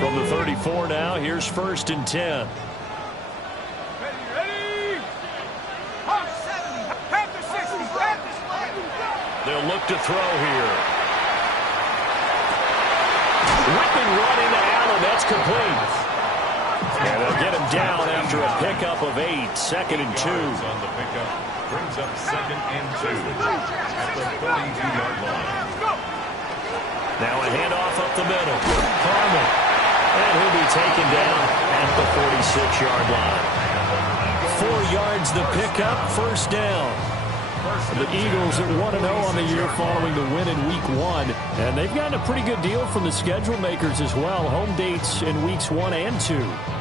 From the 34 now, here's 1st and 10. They'll look to throw here. Whipping run into Allen. That's complete. And they'll get him down after a pickup of 8. 2nd and 2. On the pickup brings up 2nd and 2 at the 32-yard line. Now a handoff up the middle. Harmon. And he'll be taken down at the 46-yard line. 4 yards the pickup. 1st down. The Eagles are 1-0 on the year following the win in Week 1. And they've gotten a pretty good deal from the schedule makers as well. Home dates in Weeks 1 and 2.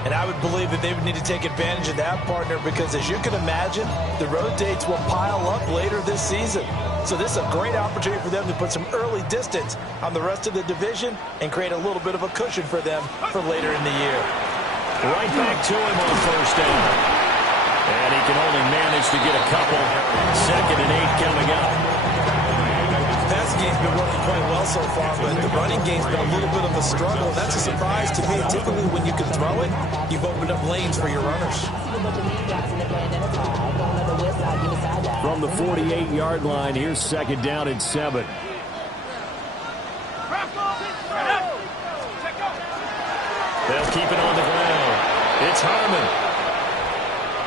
And I would believe that they would need to take advantage of that, partner, because as you can imagine, the road dates will pile up later this season. So this is a great opportunity for them to put some early distance on the rest of the division and create a little bit of a cushion for them for later in the year. Right back to him on 1st down. And he can only manage to get a couple. 2nd and 8 coming up. The passing game's been working quite well so far, but the running game's been a little bit of a struggle. That's a surprise to me. Typically, when you can throw it, you've opened up lanes for your runners. From the 48-yard line, here's 2nd down and 7. They'll keep it on the ground. It's Harmon.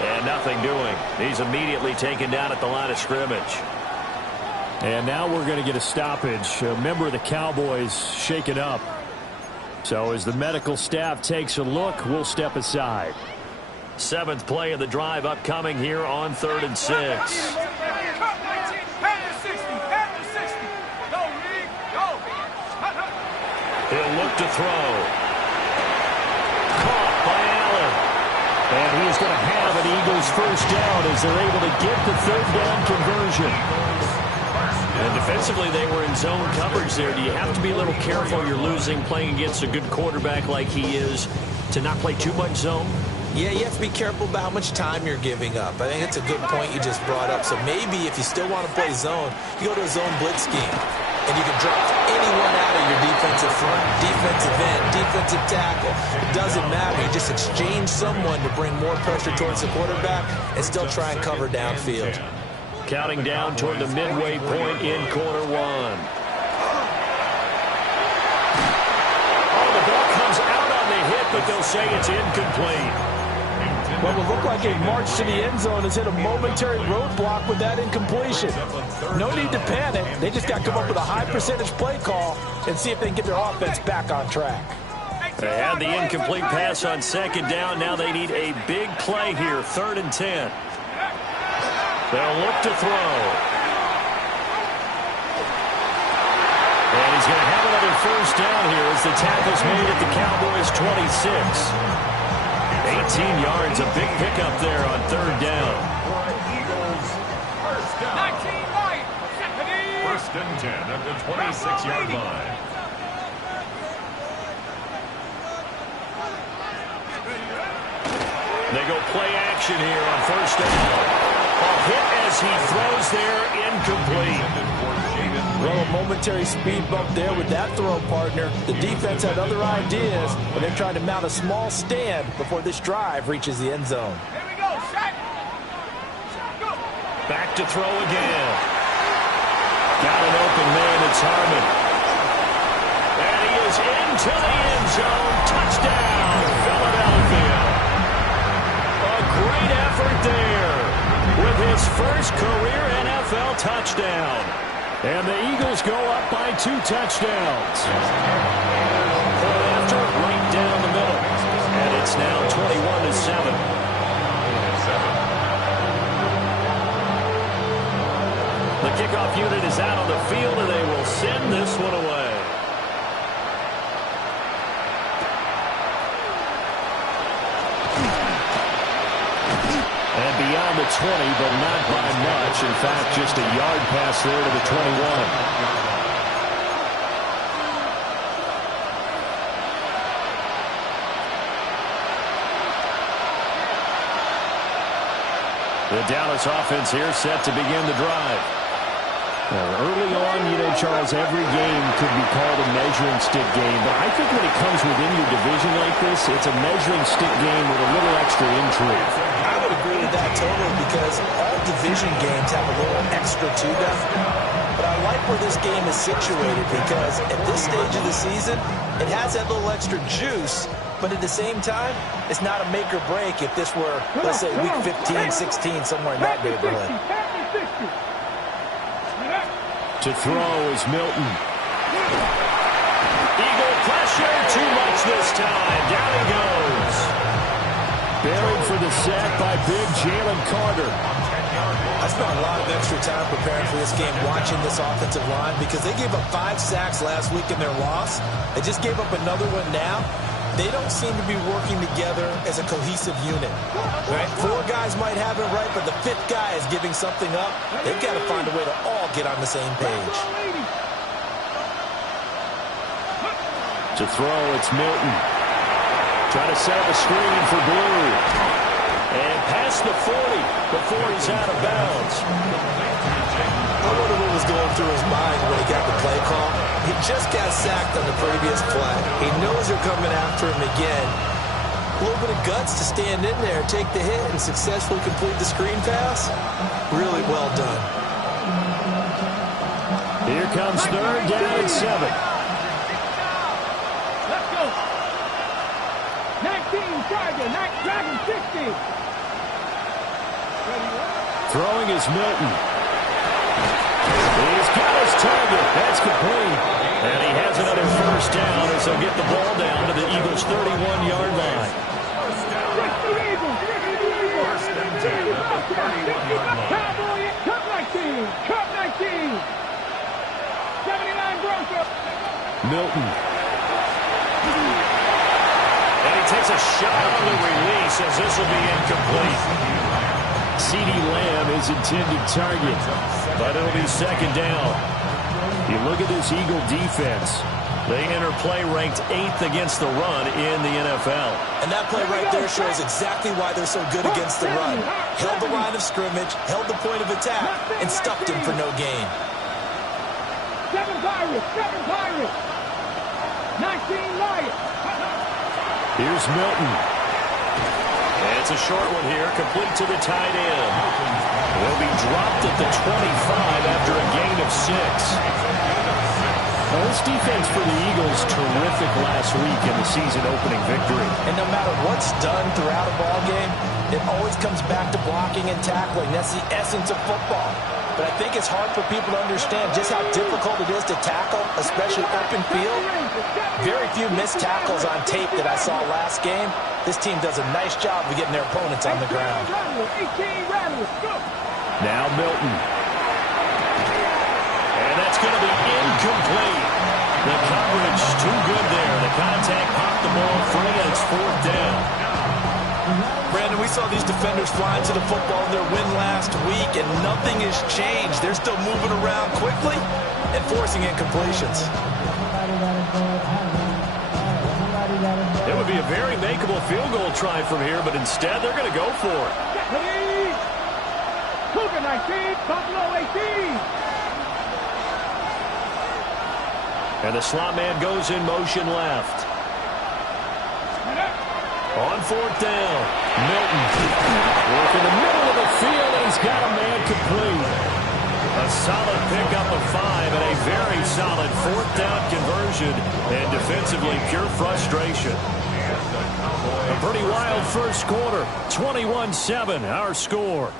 And nothing doing. He's immediately taken down at the line of scrimmage. And now we're going to get a stoppage. A member of the Cowboys shaken up. So as the medical staff takes a look, we'll step aside. 7th play of the drive upcoming here on 3rd and 6. He'll look to throw. Caught by Allen. And he's going to have an Eagles 1st down as they're able to get the 3rd down conversion. And defensively, they were in zone coverage there. Do you have to be a little careful? You're losing, playing against a good quarterback like he is, to not play too much zone? Yeah, you have to be careful about how much time you're giving up. I think it's a good point you just brought up. So maybe if you still want to play zone, you go to a zone blitz scheme. And you can drop anyone out of your defensive front, defensive end, defensive tackle. It doesn't matter. You just exchange someone to bring more pressure towards the quarterback and still try and cover downfield. Counting down toward the midway point in quarter 1. Oh, the ball comes out on the hit, but they'll say it's incomplete. Well, it looked like a march to the end zone has hit a momentary roadblock with that incompletion. No need to panic. They just got to come up with a high percentage play call and see if they can get their offense back on track. They had the incomplete pass on 2nd down. Now they need a big play here, 3rd and 10. They'll look to throw. And he's going to have another 1st down here as the tackle's made at the Cowboys' 26. 18 yards, a big pickup there on 3rd down. Eagles, 1st down. 1st and 10 at the 26-yard line. They go play action here on 1st down. A hit as he throws there, incomplete. Well, a momentary speed bump there with that throw, partner. The defense had other ideas, but they're trying to mount a small stand before this drive reaches the end zone. Here we go, Shaq. Back to throw again. Got an open man, it's Harmon. And he is into the end zone. Touchdown, Philadelphia. A great effort there with his 1st career NFL touchdown. And the Eagles go up by 2 touchdowns. Point after, right down the middle. And it's now 21-7. The kickoff unit is out on the field, and they will send this one away. And beyond the 20, but not by much. In fact, just a yard pass there to the 21. The Dallas offense here set to begin the drive. Well, early on, Charles, every game could be called a measuring stick game. But I think when it comes within your division like this, it's a measuring stick game with a little extra intrigue. I would agree with that totally because all division games have a little extra to them. But I like where this game is situated because at this stage of the season, it has that little extra juice. But at the same time, it's not a make or break if this were, let's say, week 15, 16, somewhere in that neighborhood. To throw is Milton. Eagle pressure, too much this time. Down he goes. Buried for the sack by big Jalen Carter. I spent a lot of extra time preparing for this game, watching this offensive line, because they gave up 5 sacks last week in their loss. They just gave up another one now. They don't seem to be working together as a cohesive unit. Right? 4 guys might have it right, but the 5th guy is giving something up. They've got to find a way to all get on the same page. To throw, it's Milton. Trying to set up a screen for Blue. And past the 40 before he's out of bounds. I wonder what was going through his mind when he got the play call. He just got sacked on the previous play. He knows they're coming after him again. A little bit of guts to stand in there, take the hit, and successfully complete the screen pass. Really well done. Here comes 3rd down and 7. Let's go. 19 Tiger, 60. Throwing is Milton. He's got his target. That's complete. And he has another first down as they'll get the ball down to the Eagles' 31-yard line. Cowboy, Cup 19. Cup 19. 79 Broncos. Milton. And he takes a shot on the release as this will be incomplete. CeeDee Lamb is intended target, but it'll be 2nd down. You look at this Eagle defense. They enter play ranked 8th against the run in the NFL. And that play right there shows exactly why they're so good against the run. Held the line of scrimmage, held the point of attack, and stuffed him for no gain. 7 Pirates. 19 Lions. Here's Milton. And it's a short one here, complete to the tight end. Will be dropped at the 25 after a gain of 6. Well, this defense for the Eagles, terrific last week in the season-opening victory. And no matter what's done throughout a ball game, it always comes back to blocking and tackling. That's the essence of football. But I think it's hard for people to understand just how difficult it is to tackle, especially open field. Very few missed tackles on tape that I saw last game. This team does a nice job of getting their opponents on the ground. Now Milton. And that's going to be incomplete. The coverage too good there. The contact popped the ball free, and it's 4th down. Brandon, we saw these defenders flying to the football in their win last week, and nothing has changed. They're still moving around quickly and forcing incompletions. It would be a very makeable field goal try from here, but instead they're going to go for it. Cougar 19, Buffalo 18. And the slot man goes in motion left. On 4th down, Milton. Work in the middle of the field, and he's got a man complete. A solid pickup of 5 and a very solid 4th down conversion. And defensively, pure frustration. A pretty wild first quarter. 21-7, our score.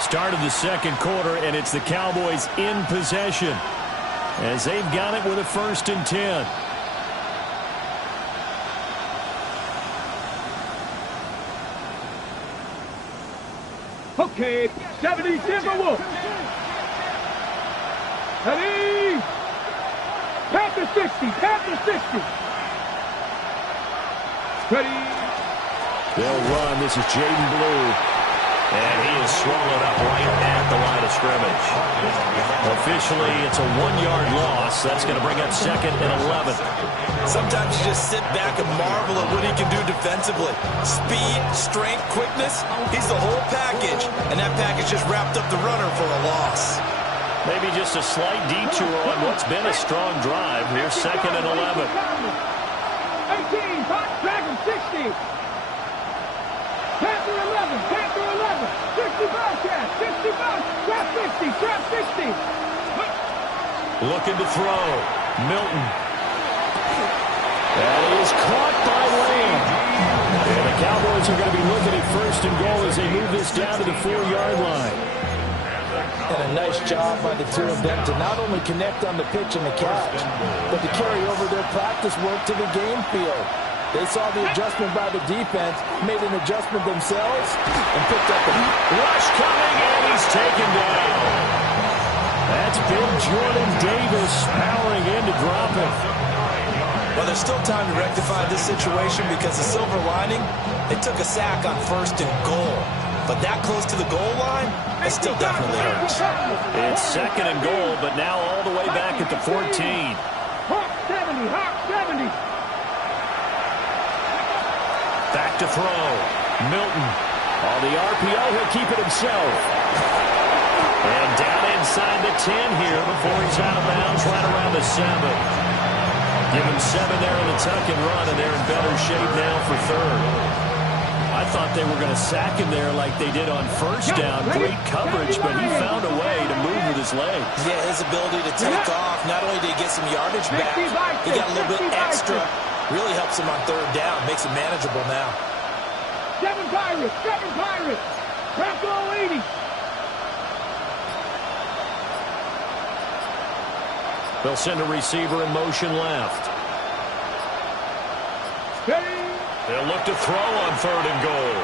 Start of the 2nd quarter, and it's the Cowboys in possession, as they've got it with a 1st and 10. Okay, 70 Timberwolves. Ready? Panther 60, Panther 60. Ready? They'll run. This is Jaden Blue. And he is swallowed up right at the line of scrimmage. Officially, it's a 1-yard loss. That's going to bring up 2nd and 11. Sometimes you just sit back and marvel at what he can do defensively. Speed, strength, quickness, he's the whole package. And that package just wrapped up the runner for a loss. Maybe just a slight detour on what's been a strong drive. Here's 2nd and 11. 18, hot dragon, 60. Panther 11, Panther 11. 60 Bobcat, 60 Bobcat. Trap 60, trap 60. Looking to throw. Milton. That is caught by Lane. And the Cowboys are going to be looking at 1st and goal as they move this down to the 4-yard line. And a nice job by the two of them to not only connect on the pitch and the catch, but to carry over their practice work to the game field. They saw the adjustment by the defense, made an adjustment themselves, and picked up a rush coming, and he's taken down. That's big Jordan Davis powering in to drop him. Well, there's still time to rectify this situation because the silver lining, they took a sack on 1st and goal. But that close to the goal line, it still definitely hurts. It's 2nd and goal, but now all the way back at the 14. Hawk 70, Hawk 70. Back to throw. Milton. On the RPO, he'll keep it himself. And down inside the 10 here before he's out of bounds right around the 7. Give him 7 there in the tuck and run, and they're in better shape now for 3rd. I thought they were going to sack him there like they did on 1st down. Great coverage, but he found a way to move with his legs. Yeah, his ability to take off, not only did he get some yardage back, he got a little bit extra. Really helps him on 3rd down, makes it manageable now. 7 Pirates, 7 Pirates. Bravo 80. They'll send a receiver in motion left. Steady. They'll look to throw on 3rd and goal.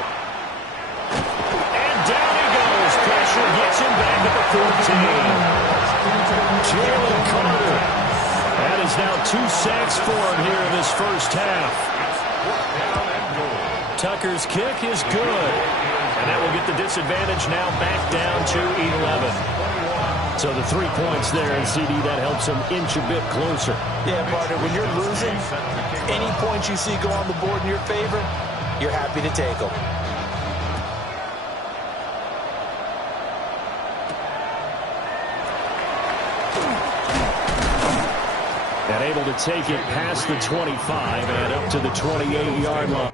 And down he goes. Pressure gets him back at the 14. Jalen Carter. That is now 2 sacks for him here in this 1st half. Tucker's kick is good. And that will get the disadvantage now back down to 11. So the 3 points there, and CD, that helps him inch a bit closer. Yeah, partner, when you're losing, any points you see go on the board in your favor, you're happy to take them. And able to take it past the 25 and up to the 28-yard line.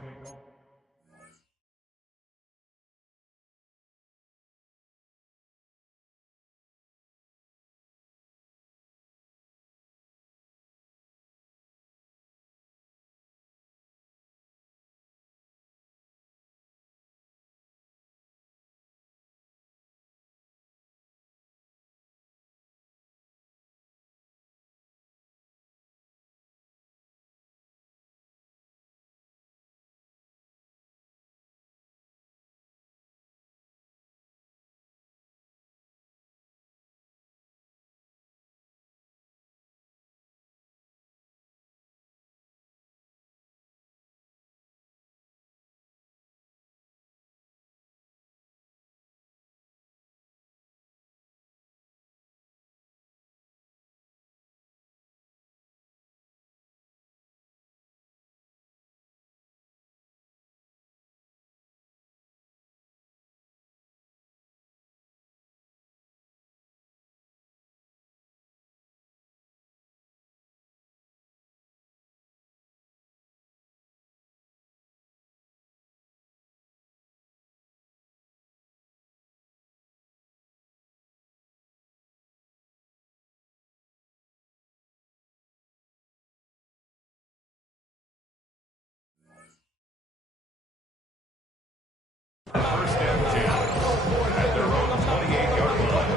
First and 10 at their own 28-yard line.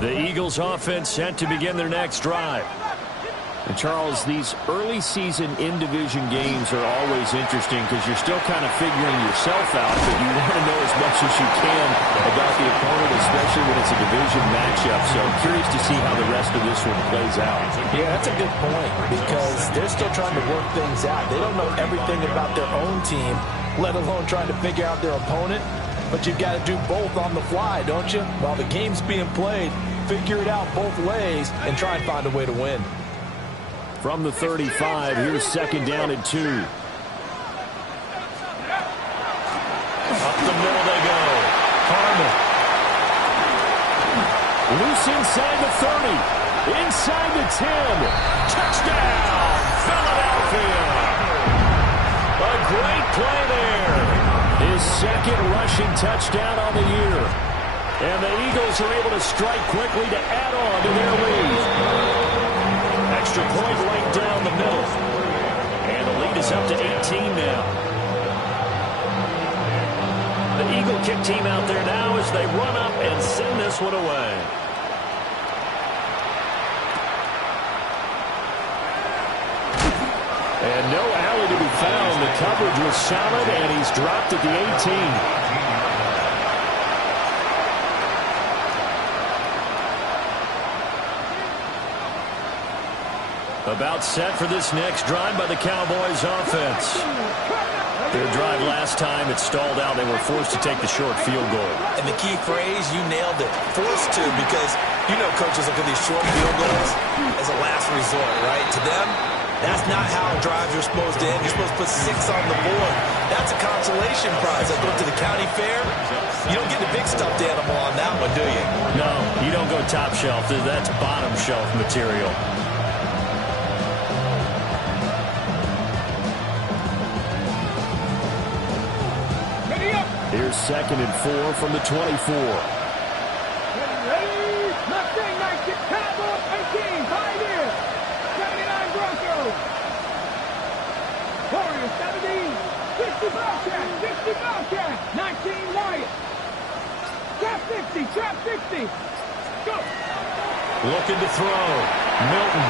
The Eagles offense set to begin their next drive. And Charles, these early season in-division games are always interesting because you're still kind of figuring yourself out, but you want to know as much as you can about the opponent, especially when it's a division matchup. So I'm curious to see how the rest of this one plays out. Yeah, that's a good point because they're still trying to work things out. They don't know everything about their own team, let alone trying to figure out their opponent. But you've got to do both on the fly, don't you? While the game's being played, figure it out both ways and try and find a way to win. From the 35, here's second down and 2. Up the middle they go. Harmon. Loose inside the 30. Inside the 10. Touchdown, Philadelphia. A great play there. His second rushing touchdown on the year. And the Eagles are able to strike quickly to add on to their lead. Extra point right down the middle. And the lead is up to 18 now. The Eagle kick team out there now as they run up and send this one away. And no alley to be found. The coverage was solid, and he's dropped at the 18. About set for this next drive by the Cowboys offense. Their drive last time, it stalled out. They were forced to take the short field goal. And the key phrase, you nailed it. Forced to, because you know coaches look at these short field goals as a last resort, right? To them, that's not how drives are supposed to end. You're supposed to put 6 on the board. That's a consolation prize. Like going to the county fair, you don't get the big stuffed animal on that one, do you? No, you don't go top shelf. That's bottom shelf material. Here's second and 4 from the 24. Ready? Mustang 19, Cowboys 18, Pioneers 79 Broncos. Warriors 17, 60 Bobcats, 60 Bobcats, 19 Lions. Trap 60, trap 60. Go. Looking to throw. Milton.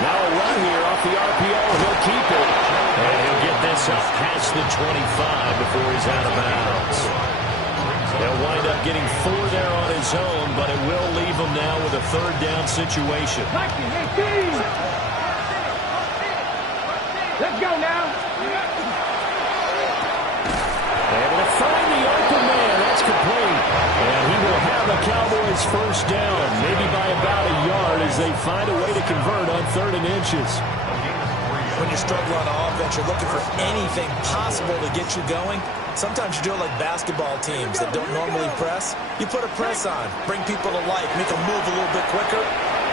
Now a run here off the RPO. He'll keep it. And he'll get this up past the 25 before he's out of bounds. He'll wind up getting 4 there on his own, but it will leave him now with a third down situation. 19, 18. Let's go now. Able to find the open man. That's complete. And he will have a Cowboys first down, maybe by about a yard as they find a way to convert on 3rd and inches. When you're struggling on offense, you're looking for anything possible to get you going. Sometimes you do it like basketball teams that don't normally press. You put a press on, bring people to life, make them move a little bit quicker.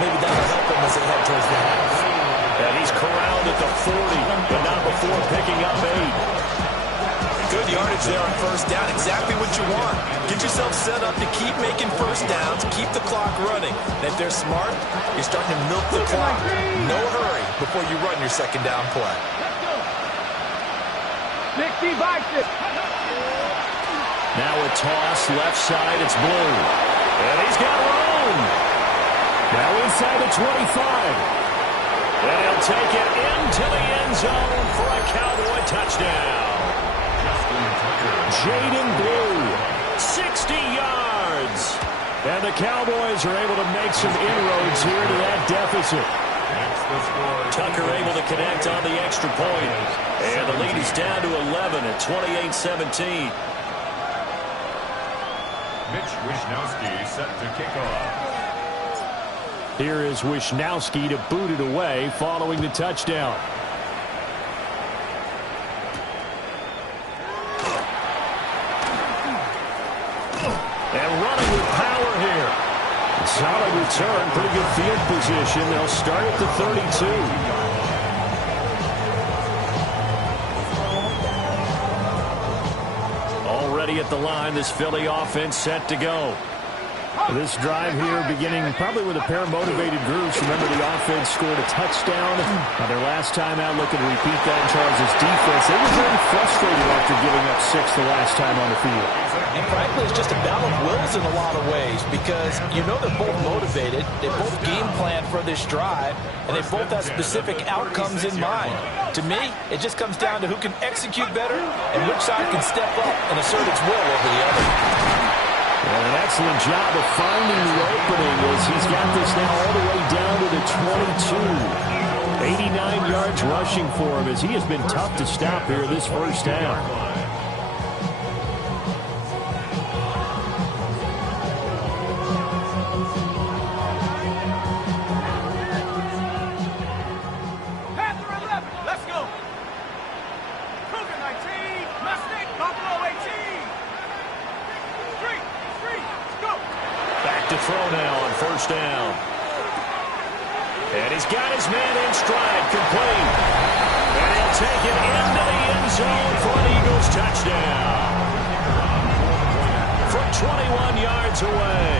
Maybe that'll help them as they head towards the half. And he's corralled at the 40, but not before picking up 8. Good yardage there on first down. Exactly what you want. Get yourself set up to keep making first downs, keep the clock running. And if they're smart, you're starting to milk the clock. No hurry before you run your second down play. 60 Bobcats. Now a toss, left side, it's Blue. And he's got room. Now inside the 25. And he'll take it into the end zone for a Cowboy touchdown. Jaden Blue, 60 yards. And the Cowboys are able to make some inroads here to that deficit. Tucker able to connect on the extra point. And the lead is down to 11 at 28-17. Mitch Wishnowsky set to kick off. Here is Wishnowsky to boot it away following the touchdown. And running with power here. Solid return, pretty good field position. They'll start at the 32. Already at the line, this Philly offense set to go. This drive here beginning probably with a pair of motivated groups. Remember, the offense scored a touchdown. Their last time out, looking to repeat that in Charles' defense. They were very frustrated after giving up 6 the last time on the field. And frankly, it's just a battle of wills close in a lot of ways because you know they're both motivated. They both game plan for this drive, and they both have specific outcomes in mind. To me, it just comes down to who can execute better and which side can step up and assert its will over the other. And an excellent job of finding the opening as he's got this now all the way down to the 22. 89 yards rushing for him as he has been tough to stop here this first half. To throw now on first down. And he's got his man in stride, complete. And he'll take it into the end zone for an Eagles touchdown. From 21 yards away.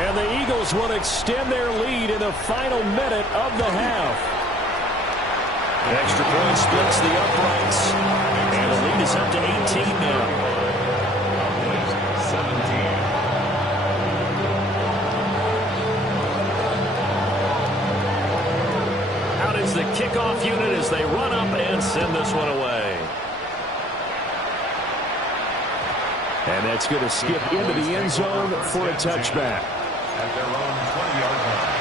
And the Eagles will extend their lead in the final minute of the half. Extra point splits the uprights. And the lead is up to 18 now. 17. The kickoff unit as they run up and send this one away. And that's going to skip into the end zone for a touchback. At their own 20-yard line.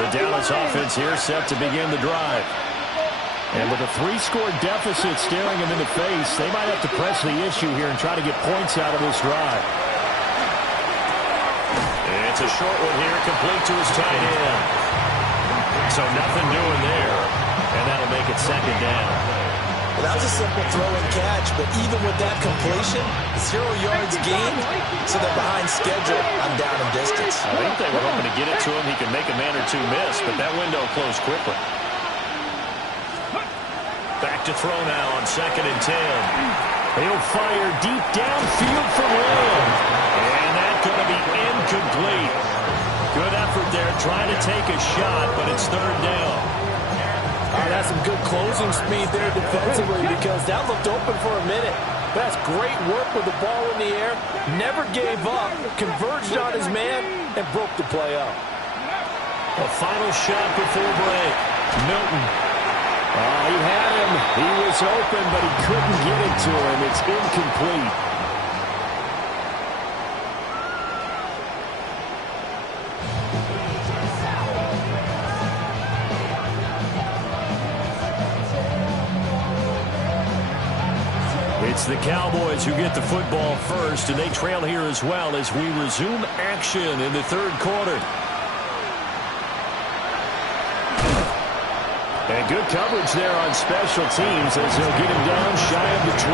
The Dallas offense here set to begin the drive. And with a 3-score deficit staring him in the face, they might have to press the issue here and try to get points out of this drive. It's a short one here, complete to his tight end. So nothing doing there, and that'll make it second down. Well, that was a simple throw and catch, but even with that completion, 0 yards gained, so they're behind schedule on down and distance. I think they were hoping to get it to him. He could make a man or two miss, but that window closed quickly. Back to throw now on 2nd and 10. He'll fire deep downfield for Lamb. And that's going to be incomplete. Good effort there, trying to take a shot, but it's 3rd down. That's some good closing speed there defensively because that looked open for a minute. That's great work with the ball in the air. Never gave up, converged on his man, and broke the play up. A final shot before break. Milton. He had him. He was open, but he couldn't get it to him. It's incomplete. It's the Cowboys who get the football first, and they trail here as well as we resume action in the 3rd quarter. And good coverage there on special teams as they'll get him down shy of the 20.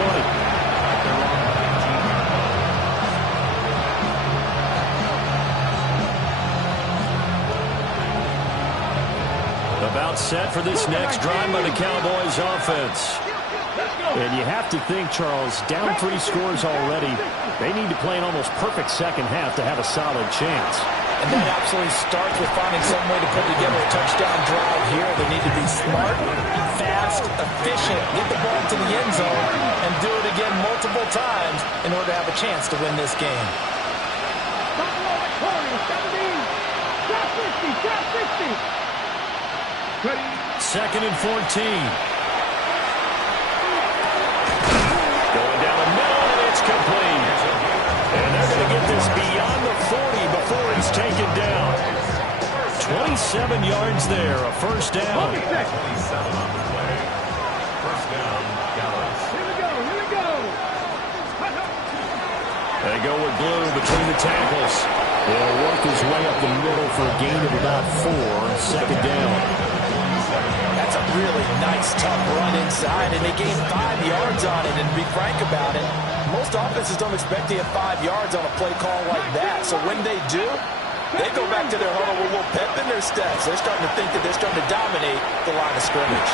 About set for this next drive by the Cowboys offense. And you have to think, Charles, down 3 scores already. They need to play an almost perfect second half to have a solid chance. And that absolutely starts with finding some way to put together a touchdown drive here. They need to be smart, fast, efficient, get the ball to the end zone, and do it again multiple times in order to have a chance to win this game. 2nd and 14. Going down the middle, and it's complete. And they're going to get this beyond the 40 before he's taken down. 27 yards there, a first down. 27 on the play. First down, Dallas. Here we go. They go with Blue between the tackles. He'll work his way up the middle for a gain of about 4, second down. That's a really nice, tough run inside, and they gained 5 yards on it. And to be frank about it, most offenses don't expect to have 5 yards on a play call like that. So when they do, they go back to their huddle with a little pep in their steps. They're starting to think that they're starting to dominate the line of scrimmage.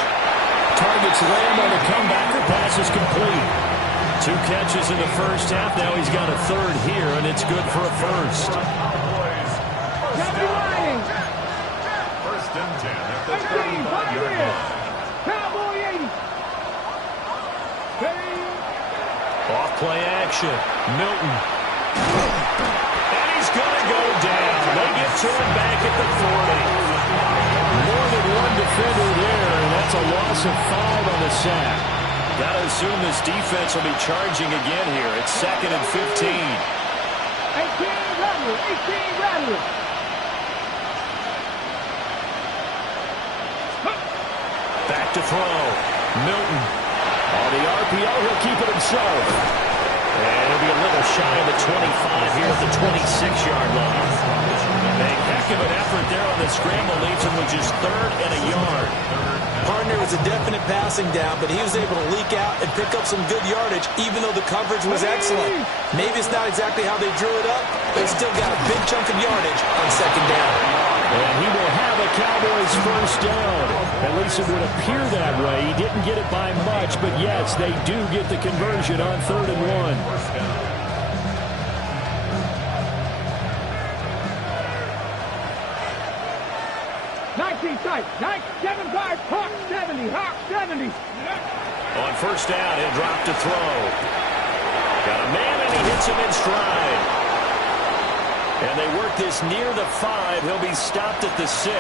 Targets Lamb on the comeback. The pass is complete. 2 catches in the first half. Now he's got a 3rd here, and it's good for a first. First and 10 at the 35-yard line. Cowboy motion. Milton. And he's going to go down. They get to him back at the 40. More than one defender there, and that's a loss of 5 on the sack. Got to assume this defense will be charging again here. It's 2nd and 15. 18 Rattler. Back to throw. Milton. On the RPO, he'll keep it himself. And it'll be a little shy of the 25 here at the 26-yard line. A heck of an effort there on the scramble. Leaves him with just 3rd and a yard. Partner was a definite passing down, but he was able to leak out and pick up some good yardage, even though the coverage was excellent. Maybe it's not exactly how they drew it up, but he still got a big chunk of yardage on 2nd down. And he will have a Cowboys first down. At least it would appear that way. He didn't get it by much, but yes, they do get the conversion on 3rd and 1. 19 tight. 75. Hawk 70. Hawk 70. On first down, he'll drop to throw. Got a man, and he hits him in stride. And they work this near the 5. He'll be stopped at the 6.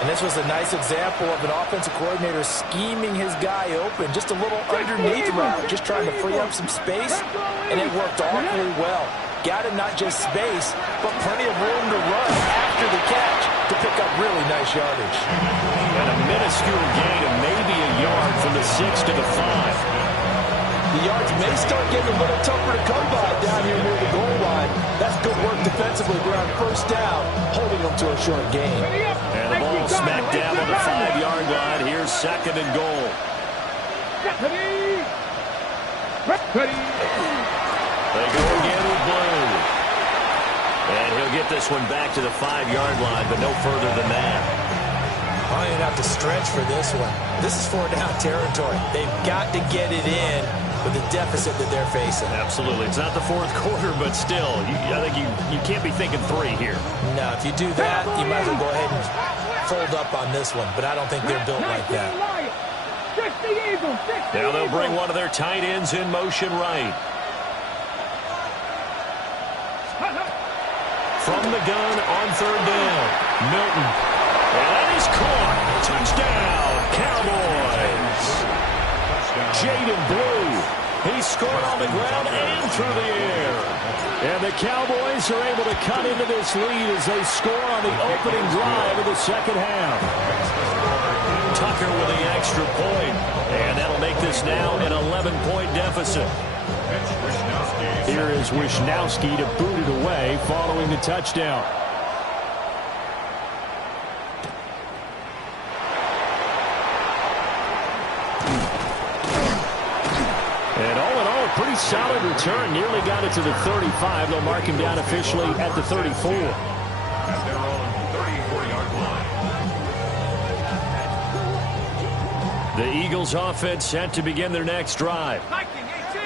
And this was a nice example of an offensive coordinator scheming his guy open. Just a little underneath route, just trying to free up some space. And it worked awfully well. Got him not just space, but plenty of room to run after the catch to pick up really nice yardage. And a minuscule gain of maybe a yard from the 6 to the 5. The yards may start getting a little tougher to come by down here near the goal line. That's good work defensively there on first down, holding them to a short gain. And the ball smack dab on the 5-yard line. Here's 2nd and goal. They go again with Blue. And he'll get this one back to the 5-yard line, but no further than that. I ain't have to stretch for this one. This is 4-down territory. They've got to get it in with the deficit that they're facing. Absolutely. It's not the 4th quarter, but still, I think you can't be thinking 3 here. No, if you do that, you might as well go ahead and fold up on this one, but I don't think they're built like that. Now they'll bring one of their tight ends in motion right. From the gun on 3rd down, Milton. And that is caught. Touchdown, Cowboys. Jaden Blue. He scored on the ground and through the air. And the Cowboys are able to cut into this lead as they score on the opening drive of the 2nd half. Tucker with the extra point. And that'll make this now an 11-point deficit. Here is Wishnowski to boot it away following the touchdown. And all in all, a pretty solid return. Nearly got it to the 35. They'll mark him down officially at the 34. And they're on 34-yard line. The Eagles offense set to begin their next drive.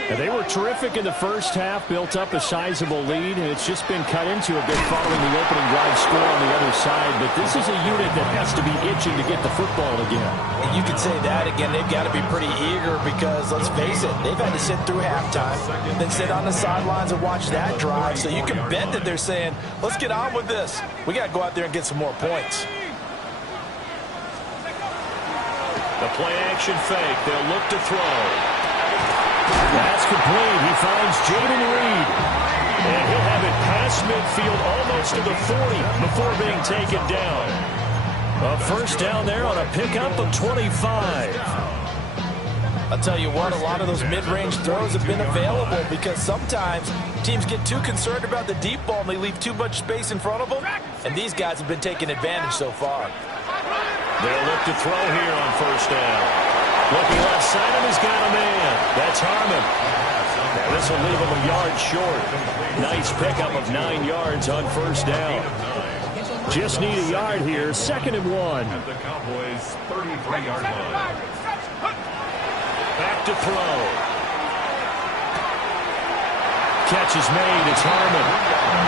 And they were terrific in the first half, built up a sizable lead, and it's just been cut into a bit following the opening drive score on the other side. But this is a unit that has to be itching to get the football again. And you could say that again. They've got to be pretty eager because, let's face it, they've had to sit through halftime, then sit on the sidelines and watch that drive. So you can bet that they're saying, let's get on with this. We got to go out there and get some more points. The play-action fake. They'll look to throw. That's complete. He finds Jaden Reed. And he'll have it past midfield almost to the 40 before being taken down. A first down there on a pickup of 25. I'll tell you what, a lot of those mid-range throws have been available because sometimes teams get too concerned about the deep ball and they leave too much space in front of them. And these guys have been taking advantage so far. They'll look to throw here on first down. Looking left side of he's got a man. That's Harmon. Now this will leave him a yard short. Nice pickup of 9 yards on first down. Just need a yard here. 2nd and 1. At the Cowboys' 33-yard line. Back to throw. Catch is made. It's Harmon.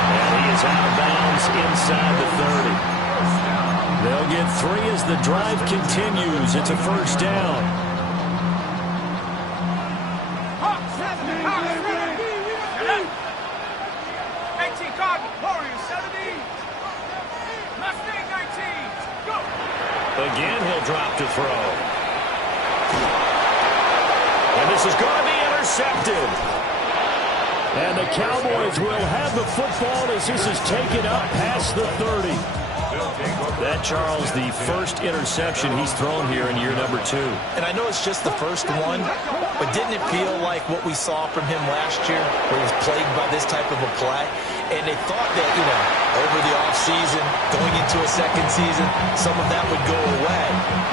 And he is out of bounds inside the 30. They'll get 3 as the drive continues. It's a first down. to throw. And this is going to be intercepted. And the Cowboys will have the football as this is taken up past the 30. That, Charles, the first interception he's thrown here in year number 2. And I know it's just the first one, but didn't it feel like what we saw from him last year, where he was plagued by this type of a play? And they thought that, over the offseason, going into a second season, some of that would go away.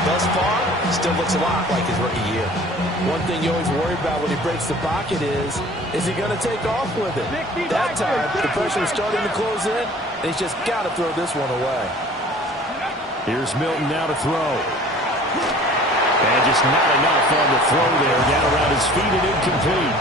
Thus far, still looks a lot like his rookie year. One thing you always worry about when he breaks the pocket is he going to take off with it? That time, the pressure was starting to close in, and he's just got to throw this one away. Here's Milton now to throw. And just not enough on the throw there. Down around his feet and incomplete.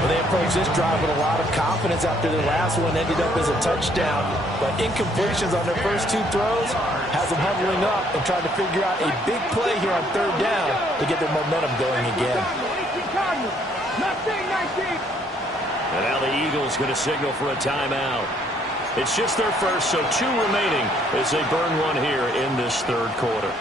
Well, they approached this drive with a lot of confidence after their last one ended up as a touchdown. But incompletions on their first 2 throws has them huddling up and trying to figure out a big play here on 3rd down to get their momentum going again. And now the Eagles going to signal for a timeout. It's just their first, so 2 remaining as they burn one here in this 3rd quarter.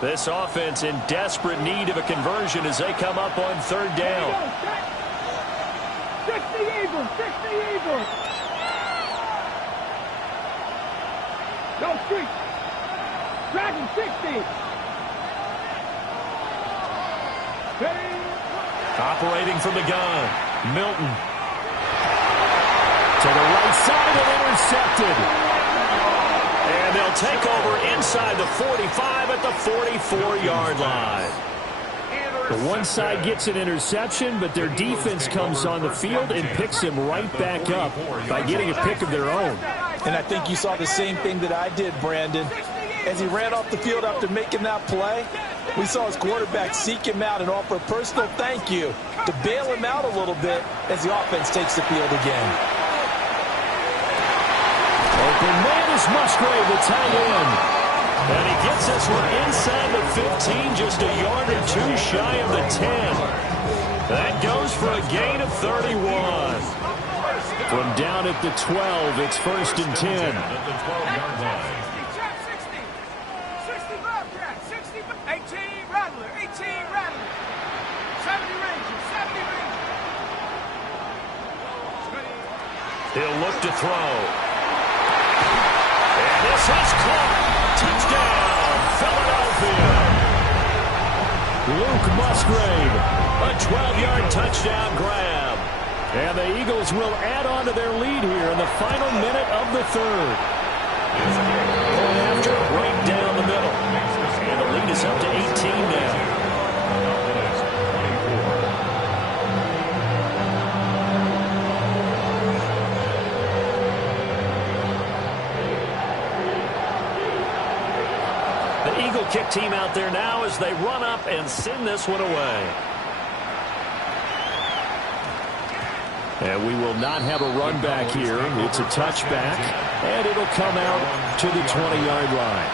This offense in desperate need of a conversion as they come up on 3rd down. 60 Eagles, 60 Eagles. Go street. Dragon 60. Operating from the gun. Milton. To the right side and intercepted. And they'll take over inside the 45 at the 44-yard line. The one side gets an interception, but their defense comes on the field and picks him right back up by getting a pick of their own. And I think you saw the same thing that I did, Brandon. As he ran off the field after making that play, we saw his quarterback seek him out and offer a personal thank you to bail him out a little bit as the offense takes the field again. Open man is Musgrave, the tight end. And he gets this one inside the 15, just a yard or 2 shy of the 10. That goes for a gain of 31. From down at the 12, it's 1st and 10. 60, 18 Rattler, 18 Rattler. 70 Ranger, 70 Ranger. He'll look to throw. And this is caught. Touchdown, Philadelphia. Luke Musgrave, a 12-yard touchdown grab. And the Eagles will add on to their lead here in the final minute of the 3rd. Going after it right down the middle. And the lead is up to 18 now. The Eagle kick team out there now as they run up and send this one away. And we will not have a run back here. It's a touchback, and it'll come out to the 20-yard line.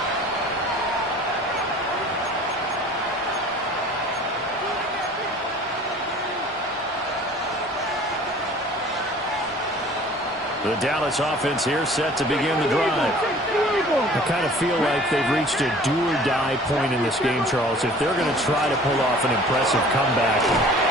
The Dallas offense here set to begin the drive. I kind of feel like they've reached a do-or-die point in this game, Charles. If they're going to try to pull off an impressive comeback,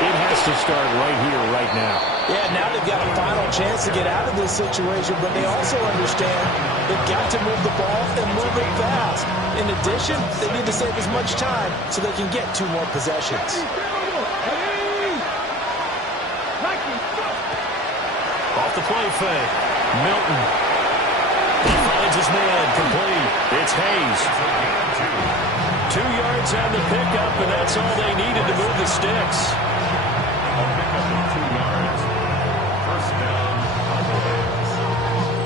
it has to start right here, right now. Yeah, now they've got a final chance to get out of this situation, but they also understand they've got to move the ball and move it fast. In addition, they need to save as much time so they can get 2 more possessions. Off the play fake. Milton. He finds his man complete. It's Hayes. 2 yards on the pickup, and that's all they needed to move the sticks.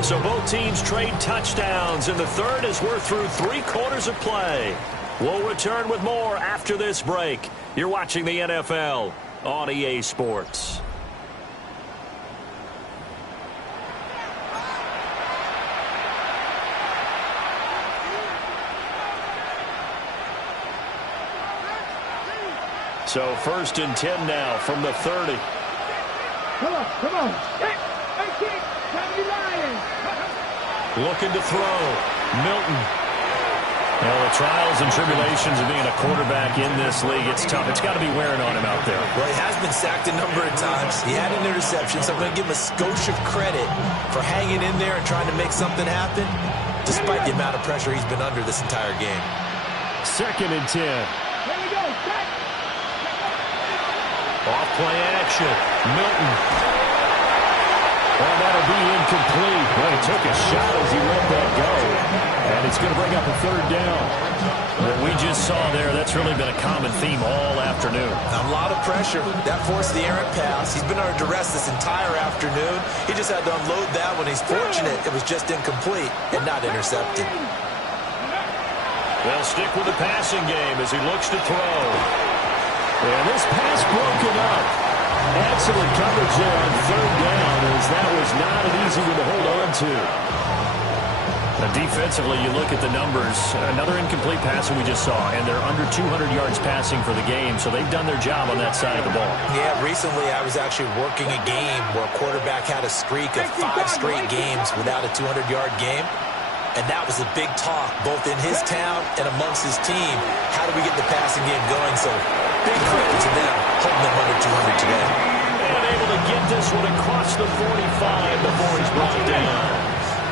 So both teams trade touchdowns in the 3rd as we're through 3 quarters of play. We'll return with more after this break. You're watching the NFL on EA Sports. So 1st and 10 now from the 30. Come on, come on. Hey, kick. Time to be lying. Looking to throw. Milton. Well, the trials and tribulations of being a quarterback in this league, it's tough. It's got to be wearing on him out there. Well, he has been sacked a number of times. He had an interception, so I'm going to give him a skosh of credit for hanging in there and trying to make something happen, despite the amount of pressure he's been under this entire game. 2nd and 10. Here we go. Set. Off play action. Milton. Well, that'll be incomplete. Well, he took a shot as he let that go. And it's going to bring up a 3rd down. What we just saw there, that's really been a common theme all afternoon. A lot of pressure. That forced the errant pass. He's been under duress this entire afternoon. He just had to unload that one. He's fortunate it was just incomplete and not intercepted. They'll stick with the passing game as he looks to throw. And this pass broken up. Excellent coverage there on 3rd down, as that was not an easy one to hold on to. Now defensively, you look at the numbers. Another incomplete pass that we just saw, and they're under 200 yards passing for the game, so they've done their job on that side of the ball. Yeah, recently I was actually working a game where a quarterback had a streak of 5 straight games without a 200-yard game. And that was a big talk, both in his town and amongst his team. How do we get the passing game going? So big credit to them, holding them under 200 today. And able to get this one across the 45 before he's brought down.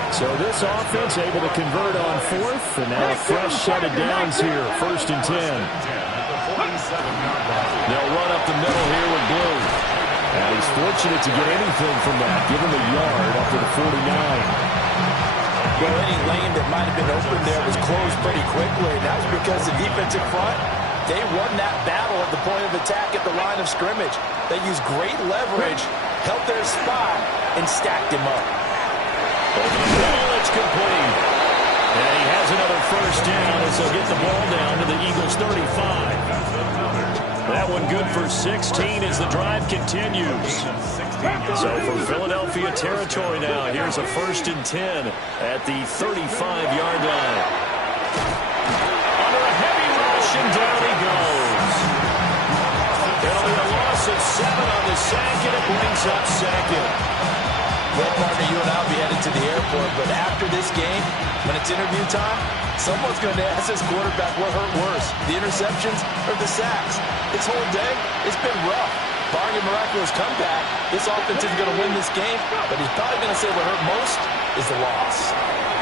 So this offense able to convert on 4th, and now a fresh set of downs here, 1st and 10. They'll run up the middle here with Blue. And he's fortunate to get anything from that, give him a yard up to the 49. Well, any lane that might have been open there was closed pretty quickly. And that was because the defensive front, they won that battle at the point of attack at the line of scrimmage. They used great leverage, held their spot, and stacked him up. It's complete. And he has another 1st down as they'll get the ball down to the Eagles' 35. That one good for 16 as the drive continues. So for Philadelphia territory now, here's a 1st and 10 at the 35-yard line. Under a heavy rush, and down he goes. It'll be a loss of 7 on the sack, and it brings up 2nd. Well, partner, you and I will be headed to the airport, but after this game, when it's interview time, someone's going to ask this quarterback what hurt worse, the interceptions or the sacks. This whole day, it's been rough. Barring a miraculous comeback, this offense is going to win this game, but he's probably going to say what hurt most is the loss.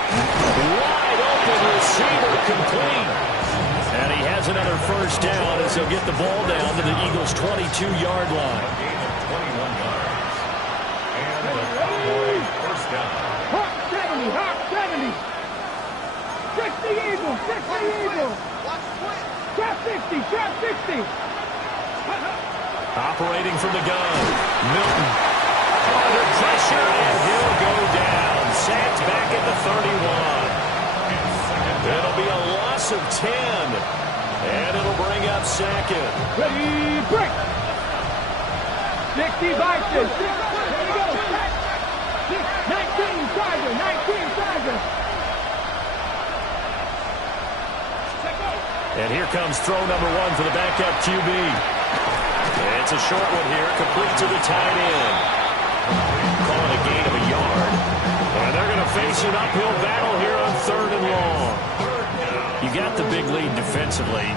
Wide open receiver complete. And he has another 1st down as he'll get the ball down to the Eagles' 22-yard line. 21 yards. And a Cowboy 1st down. Hawk 70, Hawk 70. 60 Eagles, 60 Eagles. Trap 60, trap 60. Operating from the gun. Milton. Under pressure, and he'll go down. Sacked back at the 31. It'll be a loss of 10. And it'll bring up 2nd. Ready, break. 60 Vikings. Here we go. 19 Tiger, 19 Tiger. And here comes throw number 1 for the backup QB. It's a short one here, complete to the tight end. Call it a gain of a yard. And they're going to face an uphill battle here on 3rd and long. You got the big lead defensively,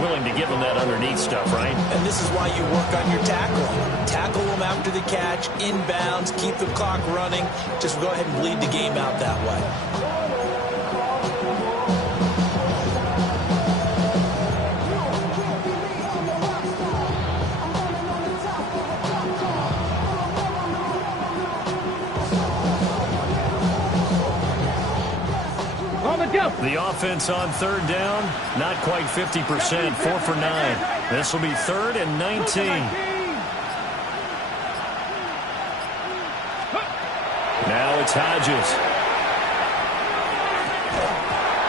willing to give them that underneath stuff, right? And this is why you work on your tackling. Tackle them after the catch, inbounds, keep the clock running. Just go ahead and bleed the game out that way. The offense on 3rd down, not quite 50%, 4 for 9. This will be 3rd and 19. Now it's Hodges.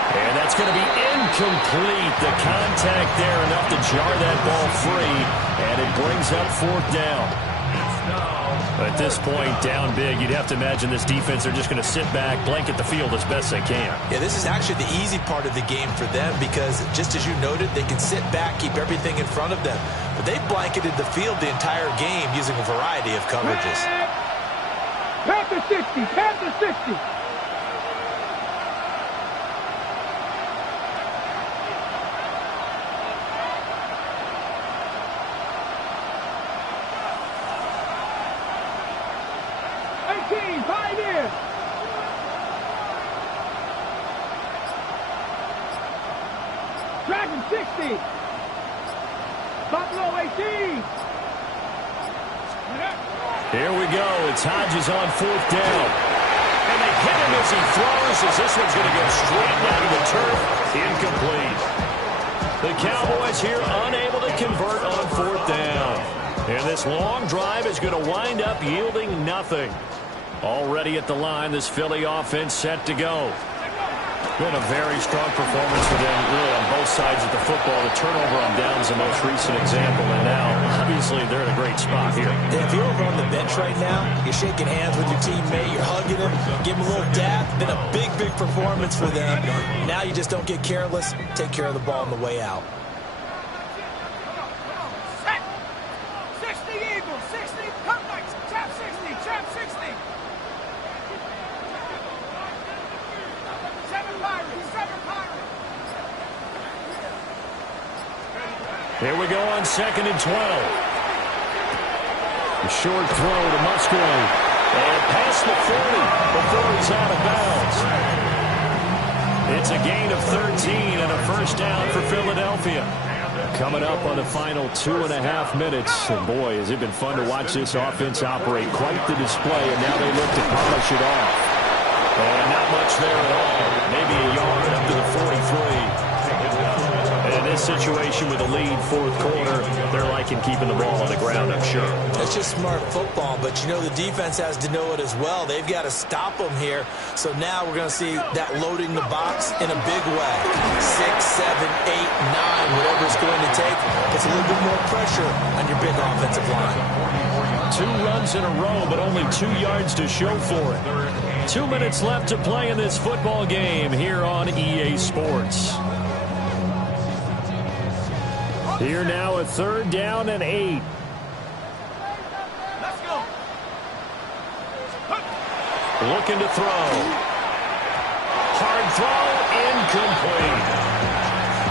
And that's going to be incomplete. The contact there, enough to jar that ball free, and it brings up 4th down. It's now At this point, down big, you'd have to imagine this defense are just going to sit back, blanket the field as best they can. Yeah, this is actually the easy part of the game for them because, just as you noted, they can sit back, keep everything in front of them. But they blanketed the field the entire game using a variety of coverages. Panther 60, Panther 60. Pioneer. Dragon 60. Buffalo 18. Here we go. It's Hodges on 4th down. And they hit him as he throws, as this one's going to go straight down to the turf. Incomplete. The Cowboys here unable to convert on 4th down. And this long drive is going to wind up yielding nothing. Already at the line, this Philly offense set to go. Been a very strong performance for them, really, on both sides of the football. The turnover on downs the most recent example, and now, obviously, they're in a great spot here. Yeah, if you're over on the bench right now, you're shaking hands with your teammate, you're hugging him, give him a little dab. Been a big, big performance for them. Now you just don't get careless. Take care of the ball on the way out. 60 Eagles, 60, come next, trap 60, trap 60. 7 Pirates, 7 Pirates. Here we go on 2nd and 12. A short throw to Musgrave. And past the 40 before he's out of bounds. It's a gain of 13 and a first down for Philadelphia. Coming up on the final 2.5 minutes. And boy, has it been fun to watch this offense operate. Quite the display, and now they look to polish it off. And not much there at all. Maybe a yard up to the 43. And in this situation with a lead, 4th quarter, they're liking keeping the ball on the ground, I'm sure. It's just smart football, but you know the defense has to know it as well. They've got to stop them here. So now we're going to see that loading the box in a big way. 6, 7, 8, 9, whatever it's going to take. Puts a little bit more pressure on your big offensive line. 2 runs in a row, but only 2 yards to show for it. 2 minutes left to play in this football game here on EA Sports. Here now, a 3rd down and 8. Let's go. Looking to throw. Hard throw, incomplete.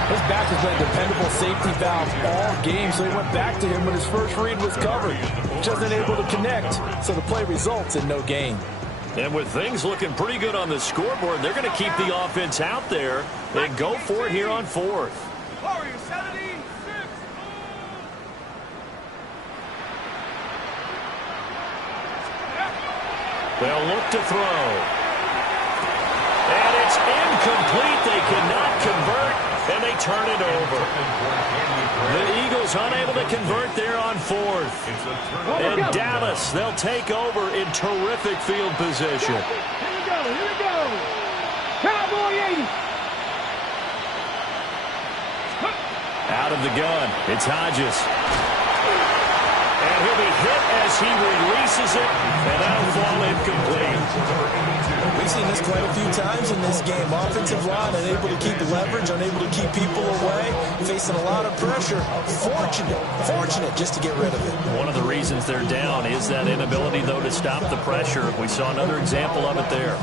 His back has been a dependable safety valve all game, so he went back to him when his first read was covered. Just unable to connect, so the play results in no gain. And with things looking pretty good on the scoreboard, they're going to keep the offense out there and go for it here on 4th. Warriors 76. They'll look to throw. And it's incomplete. They cannot convert, and they turn it over. The Eagles unable to convert there on 4th. And Dallas, they'll take over in terrific field position. Here we go. Cowboy 80. Out of the gun, it's Hodges. And he'll be hit as he releases it, and that'll fall incomplete. We've seen this quite a few times in this game. Offensive line unable to keep leverage, unable to keep people away, facing a lot of pressure. Fortunate just to get rid of it. One of the reasons they're down is that inability, though, to stop the pressure. We saw another example of it there.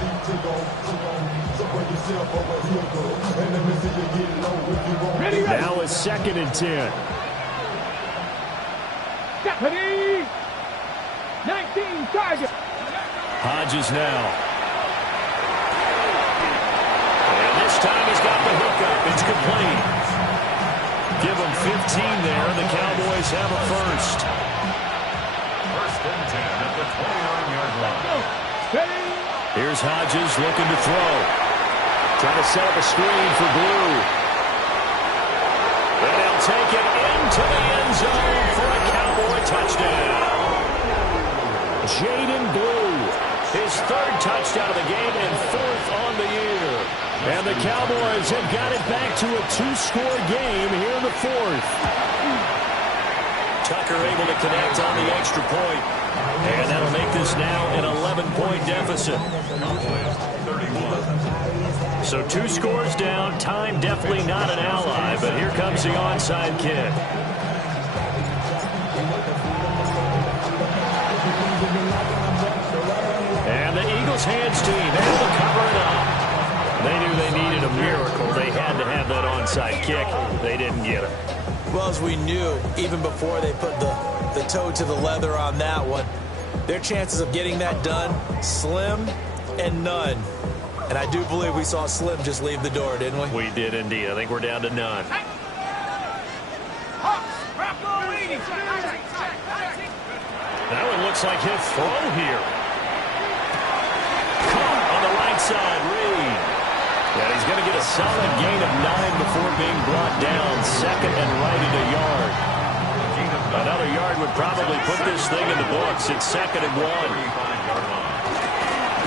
Now it's 2nd and 10. Deputy 19 target. Hodges now. And this time he's got the hookup. It's complete. Give them 15 there. The Cowboys have a first. 1st and 10 at the 29-yard line. Here's Hodges looking to throw. Trying to set up a screen for Blue. And they'll take it into the end zone for a Cowboy touchdown. Jaden Blue, his 3rd touchdown of the game and 4th on the year. And the Cowboys have got it back to a 2-score game here in the 4th. Tucker able to connect on the extra point. And that'll make this now an 11-point deficit. So 2 scores down. Time definitely not an ally, but here comes the onside kick. And the Eagles hands team able to cover it up. They knew they needed a miracle. They had to have that onside kick. They didn't get it. Well, as we knew, even before they put the toe to the leather on that one, their chances of getting that done, slim and none. And I do believe we saw Slim just leave the door, didn't we? We did indeed. I think we're down to none. That one looks like he'll throw here. Caught on the right side, Reed. And he's going to get a solid gain of 9 before being brought down. Second and right at a yard. Another yard would probably put this thing in the books. It's 2nd and 1.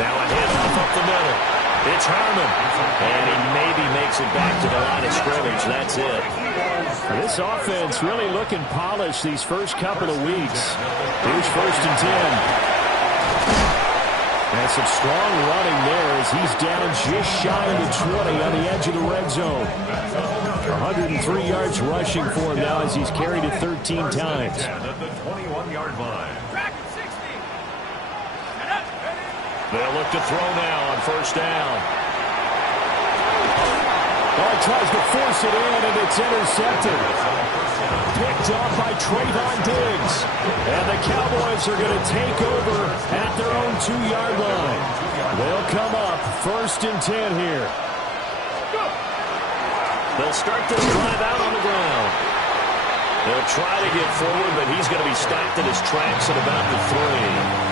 Now a handoff up the middle. It's Harmon. And he maybe makes it back to the line of scrimmage. That's it. This offense really looking polished these first couple of weeks. Here's 1st and 10. And some strong running there as he's down just shy of the 20 on the edge of the red zone. 103 yards rushing for him now as he's carried it 13 times. At the 21-yard line. They'll look to throw now on 1st down. Oh, he tries to force it in, and it's intercepted. Picked off by Trayvon Diggs. And the Cowboys are going to take over at their own 2-yard line. They'll come up 1st and 10 here. They'll start this drive out on the ground. They'll try to get forward, but he's going to be stopped in his tracks at about the 3.